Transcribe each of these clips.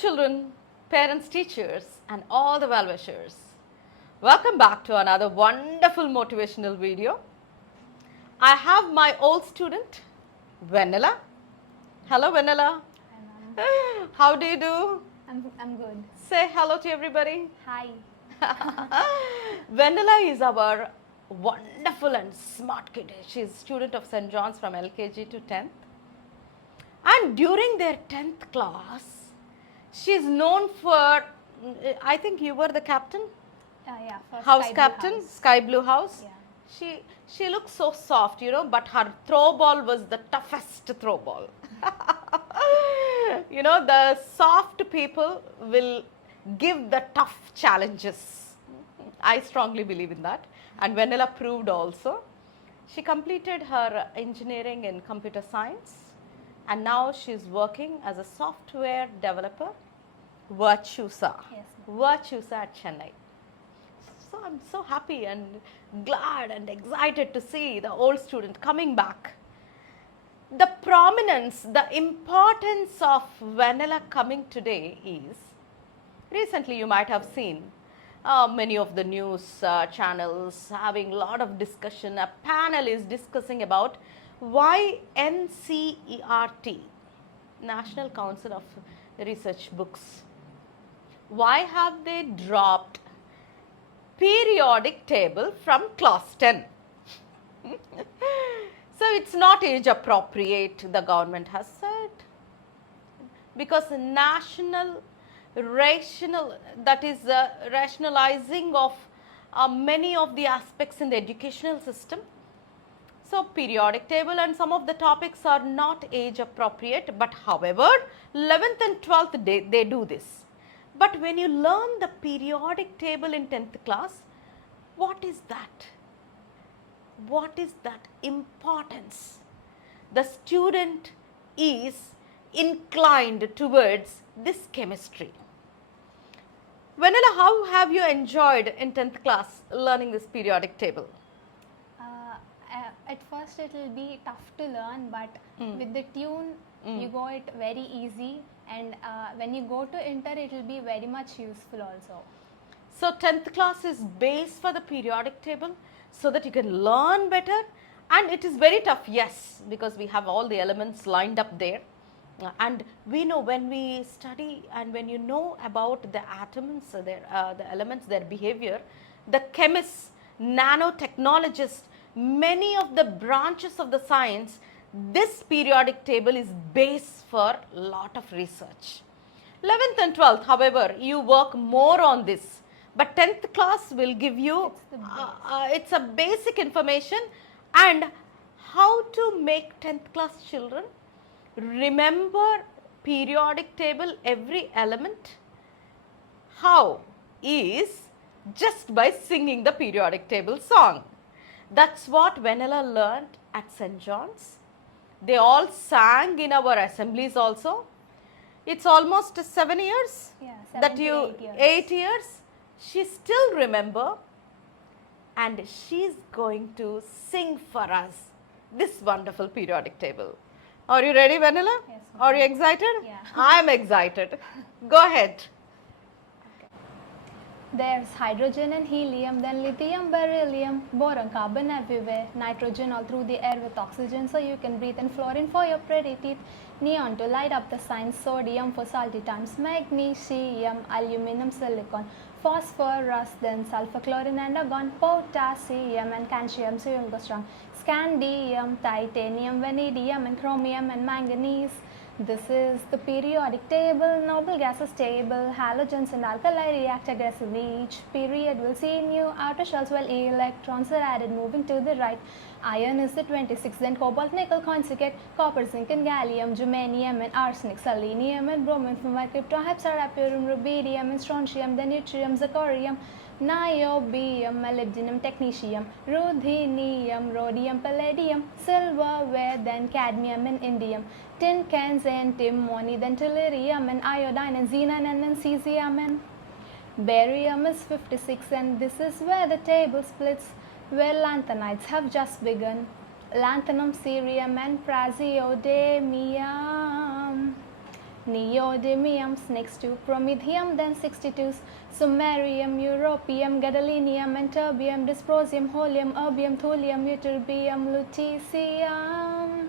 Children, parents, teachers, and all the well-wishers. Welcome back to another wonderful motivational video. I have my old student, Vanilla. Hello, Vanilla. Hi, ma'am. How do you do? I'm good. Say hello to everybody. Hi. Vanilla is our wonderful and smart kid. She's a student of St. John's from LKG to 10th. And during their 10th class, she's known for, I think you were the captain? Yeah, for House Sky Blue captain, House. Sky Blue House. Yeah. She looks so soft, but her throw ball was the toughest throw ball. The soft people will give the tough challenges. I strongly believe in that. And Vanilla proved also. She completed her engineering in computer science and now she's working as a software developer, Virtusa. Yes. Virtusa at Chennai. So I'm so happy and glad and excited to see the old student coming back. The prominence, the importance of Vanilla coming today is, recently you might have seen many of the news channels having a lot of discussion. A panel is discussing about why NCERT, National Council of Research Books, why have they dropped periodic table from class 10? So it's not age appropriate, the government has said, because national that is rationalizing of many of the aspects in the educational system. So periodic table and some of the topics are not age appropriate, but however 11th and 12th they do this. But when you learn the periodic table in 10th class, what is that? What is that importance? The student is inclined towards this chemistry. Vanilla, how have you enjoyed in 10th class learning this periodic table? At first it will be tough to learn, but with the tune you go it very easy, and when you go to inter it will be very much useful also. So 10th class is base for the periodic table so that you can learn better, and it is very tough, yes, because we have all the elements lined up there. And we know when we study and when you know about the atoms, the elements, their behavior, the chemists, nanotechnologists, many of the branches of the science, this periodic table is base for lot of research. 11th and 12th, however, you work more on this, but 10th class will give you, it's a basic information, and how to make 10th class children remember periodic table, every element. How is just by singing the periodic table song. That's what Vanilla learned at St. John's. They all sang in our assemblies also. It's almost 7 years. Yeah, 8 years. She still remember, and she's going to sing for us this wonderful periodic table. Are you ready, Vanilla? Yes, ma'am. Are you excited? Yeah. I'm excited. Go ahead. There's hydrogen and helium, then lithium, beryllium, boron, carbon everywhere, nitrogen all through the air with oxygen so you can breathe, and fluorine for your pretty teeth, neon to light up the signs, sodium for salty times, magnesium, aluminum, silicon, phosphorus, then sulfur, chlorine and argon, potassium and calcium so you'll go strong, scandium, titanium, vanadium and chromium and manganese. This is the periodic table, noble gases table, halogens and alkali react aggressively. Each period will see new outer shells while electrons are added moving to the right. Iron is the 26th, then cobalt, nickel, conjugate, copper, zinc and gallium, germanium and arsenic, selenium and bromine, from white cryptohypes are rubidium and strontium, then yttrium, zirconium, niobium, molybdenum, technetium, ruthenium, rhodium, palladium, silverware, then cadmium and indium, tin cans and antimony, then tellurium and iodine and xenon and then cesium and barium is 56, and this is where the table splits, where lanthanides have just begun, lanthanum, cerium and praseodymium. Neodymiums next to promethium, then 62s, samarium, europium, gadolinium, terbium, dysprosium, holmium, erbium, thulium, ytterbium, lutetium.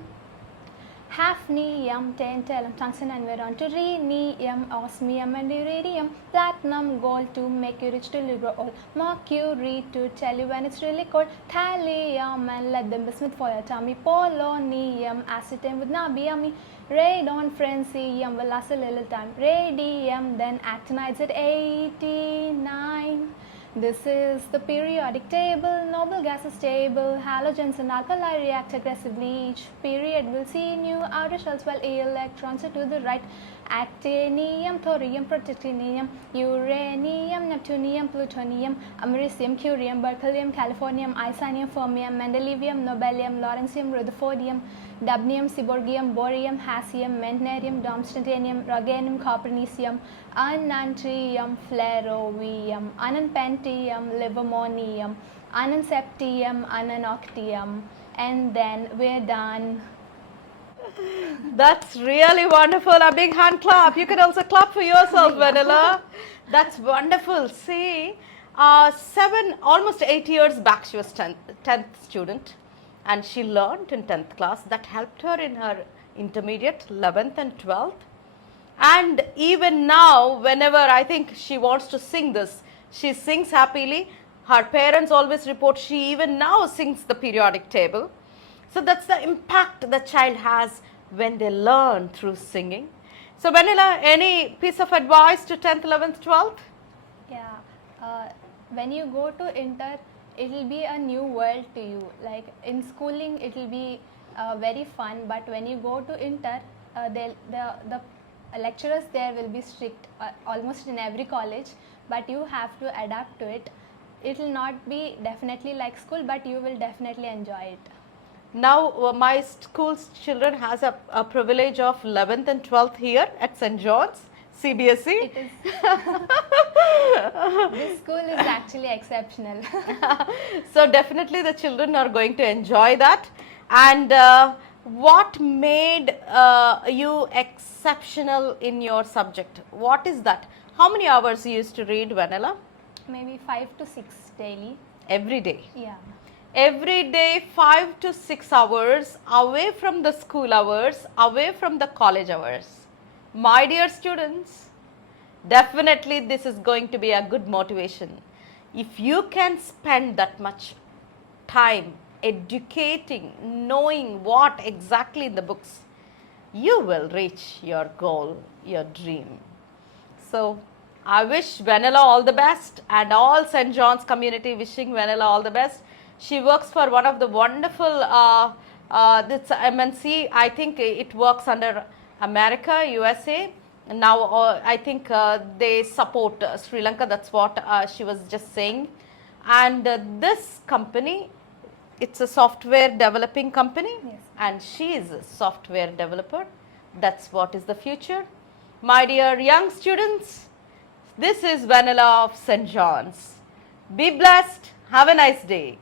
Hafnium, tantalum, tungsten and veronterium, osmium and iridium, platinum, gold to make you rich till you grow old, mercury to tell you when it's really cold, thallium and lead them bismuth for your tummy, polonium, acetam would not be yummy, radon, francium will last a little time, radium then actinides at 89. This is the periodic table, noble gases table, halogens and alkali react aggressively. Each period will see new outer shells while electrons are to the right. Actinium, thorium, protactinium, uranium, neptunium, plutonium, americium, curium, berkelium, californium, isonium, fermium, mendelevium, nobelium, lawrencium, rutherfordium, dubnium, seaborgium, borium, hassium, mentnerium, darmstadtium, ruganium, copernicium, enantium, flerovium, ananpentium, livermonium, ananseptium, ananoctium, and then we're done. That's really wonderful. A big hand clap. You can also clap for yourself, Vanilla. That's wonderful. See, almost 8 years back, she was 10th student, and she learned in 10th class. That helped her in her intermediate, 11th and 12th. And even now, whenever I think she wants to sing this, she sings happily. Her parents always report she even now sings the periodic table. So that's the impact the child has when they learn through singing. So Vanilla, any piece of advice to 10th, 11th, 12th? Yeah, when you go to inter, it will be a new world to you. Like in schooling, it will be very fun, but when you go to inter, the lecturers there will be strict almost in every college, but you have to adapt to it. It will not be definitely like school, but you will definitely enjoy it. Now my school's children has a privilege of 11th and 12th here at St. John's, CBSE. It is. This school is actually exceptional. So definitely the children are going to enjoy that. And what made you exceptional in your subject? What is that? How many hours you used to read, Vanilla? Maybe 5 to 6 daily. Every day? Yeah. Every day 5 to 6 hours away from the school hours, away from the college hours. My dear students, definitely this is going to be a good motivation. If you can spend that much time educating, knowing what exactly in the books, you will reach your goal, your dream. So I wish Vanilla all the best, and all St. John's community wishing Vanilla all the best. She works for one of the wonderful this MNC. I think it works under America, USA. Now I think they support Sri Lanka. That's what she was just saying. And this company, it's a software developing company. Yes. And she is a software developer. That's what is the future. My dear young students, this is Vanilla of St. John's. Be blessed. Have a nice day.